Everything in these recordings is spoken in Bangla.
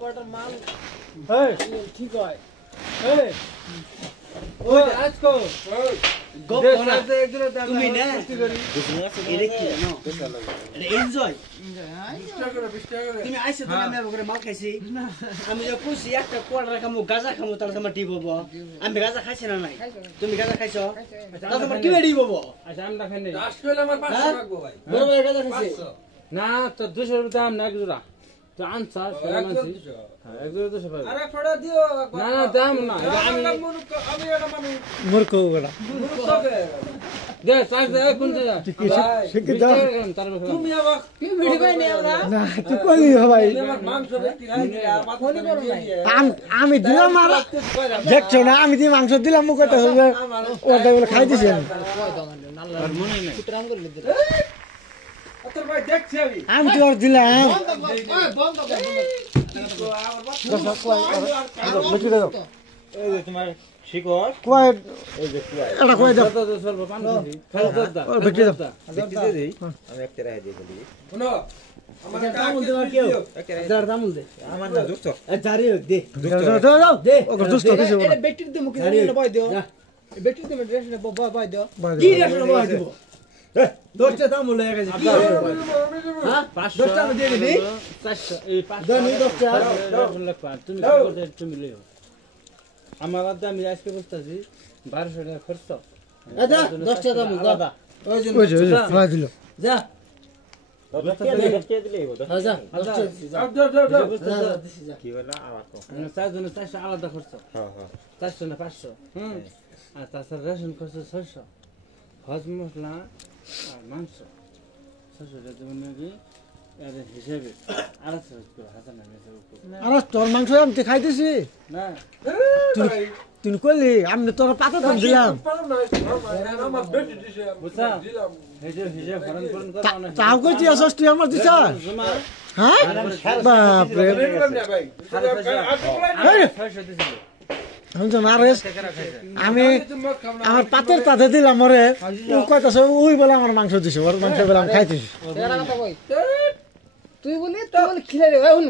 কয়টা মাল এই ঠিক হয় এই ওই আজকো গপ বানাতে একজনের দাম তুমি না এটা কি জানো বেশালো এটা এনজয় 20 টাকা করে তুমি আইছো তুমি আমি ওখানে মাল খাইছি আমি যা কইছি একটা কোয়ার্টার খামু গাজা খামু তাহলে তোমার টিপ হবো আমি গাজা খাইছি না নাই তুমি গাজা খাইছো তাহলে তোমার কি বেড়ি হবো আচ্ছা আমরা খাই নাই লাস্ট হইলে আমার 500 লাগবো ভাই বড় বড় গাজা খাইছি না তো 200 টাকা দাম না এক জোড়া তো আনছা সেটা মানছি হ্যাঁ এক জোড়া 200 পাবে আরে ফড়া দিও না না দাম না আমি এটা মানুষ মূর্খ ওরা দে চার্জ দে কোন দে শিখে দাও তুমি আবার কি ভিডিও বাই নে ওরা না তুই কইলি ভাই আমার মাংস ব্যক্তি খাই দিলা মাথনি করো নাই আমি দিলাম আর দেখছো না আমি দিয়ে মাংস দিলাম মুখ কত হবে ওটা বলে খাই দিছেন আর মনে নাই কুতরাম করে দিতে তোর ভাই দেখছি আমি তো আর দিলাম বন্ধ কর বেটি দাও এই যে তোমার শিকড় কয় এই যে কুয়ায় এটা কয় দাও তো চলবো পান দিছি ফেরত দা বেটি দাও দেখতে দিয়ে দেই আমি একটা রায় দিয়ে দিই শুনো আমার দাম দেওয়া কেউ একটা রায় যার দাম দে আমার না দোস্ত জারি দে দাও দাও দে ও দুষ্ট কিছু এটা ব্যাটারি দে মুখে না বয় দিও ব্যাটারি দে ড্রেস না বয় দিও বয় কি দিও। ড্রেস না বয় দিব দশটা দাম হলো এক কি হ্যাঁ 500 দশটা আমি দিয়ে দিবি 400 এই 500 দানি দশটা তুমি কি করতে তুমি লইও আমার আদা আমি আজকে বলতাছি 1200 টাকা খরচ দাদা দশটা দাম দাদা ওই জন্য ওই যে খাওয়া দিল যা কে দিলে হতো যা দাও কি বলা আবার তো চার জনের 400 আলাদা খরচ হ্যাঁ হ্যাঁ 400 না 500 আর তাছাড়া রেশন খরচ 600 হজ মশলা আর মাংস 600 টাকা দেবেন নাকি এর হিসেবে 800 করে হাজার না আর তোর মাংস আমি তো খাইতেছি না তুই কইলি আমি তোর পাতা তো দিলাম আমার বেটি দিছে বুঝছা হিসেব ফরন ফরন করে অনেক তাও কইতি আসস তুই আমার দিছ জমা হ্যাঁ বাপ রে ভাই এই, 600 দিছিল আমি তো মারেস আমি আমার পাতের তাতে দিলাম ওরে ও কইতাছে ওই বলে আমার মাংস দিছে ওর মাংস বলে আমি খাইতেছি এরা কথা কই তুই বলি খিলে রে শুন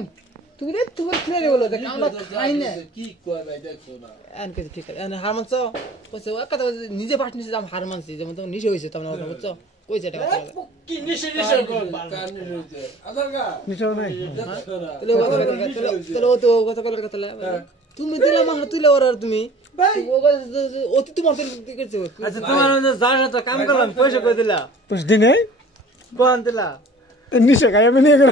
তুই বলি খিলে রে বলো দেখ আমরা খাই না কি কয় ভাই দেখছো না এন কে ঠিক আছে এন হার মানছ কইছে ও কথা নিজে পাঠ নিছে আমি হার মানছি যেমন তো নিজে হইছে তোমরা ওটা বুঝছো কইছে এটা কথা কি নিশে নিশে কান নিশে আদার গা নিছো নাই তুই ও তো কথা কইলে কথা তুমি দিলা মাংস তুইলে ওর আর তুমি অতি তোমার দিকে আচ্ছা তোমার যার সাথে কাম করলাম পয়সা কই দিলা পুষ দিনে কোন দিলা নিচে খাই আমি নিয়ে গেল